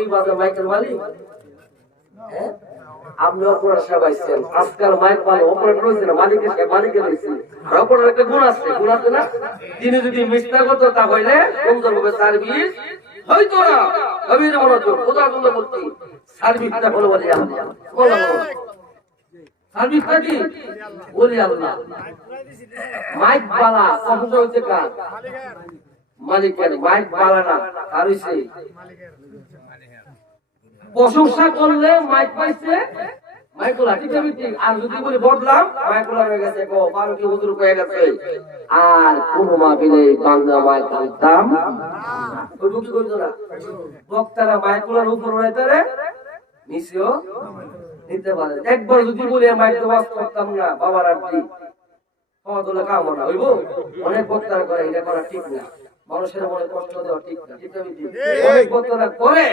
কি বাজার মাইকেল মালিক? হ্যাঁ, আপনি অপরাধ সাবাইছেন। আজকাল মাইক ভালো অপরাধ রয়েছে না, মালিকের রয়েছে। আর অপরাধ একটা গুণ আছে না? তিনি যদি মিথ্যা করতো তাহলে সুন্দরভাবে সার্ভিস হয়তো না। গভীর মনোযোগ, উদাহরণ বলছি, সার্ভিসটা হলো বলি আল্লাহ। সার্ভিসটা কি বলি আল্লাহ। মাইক বালা কখন হচ্ছে কার? মালিকের। মাইক বালা না আর হইছে প্রশংসা করলে মাইক পাইছে মাইকুলা, ঠিক আছে? আর যদি বলি বদলাম, মাইকুলা হয়ে গেছে, বারোটি হুজুর হয়ে গেছে। আর কোন মাহফিলে বাংলা মাইক আনতাম বক্তারা মাইকুলার উপর হইতারে নিচেও নিতে পারে। একবার যদি বলি মাইক ওয়াজ করতাম না বাবার আড্ডি, খাওয়া কামনা হইব। অনেক বক্তারা করে, এটা করা ঠিক না। মানুষের মনে কষ্ট দেওয়া ঠিক না, ঠিক আছে? অনেক বক্তারা করে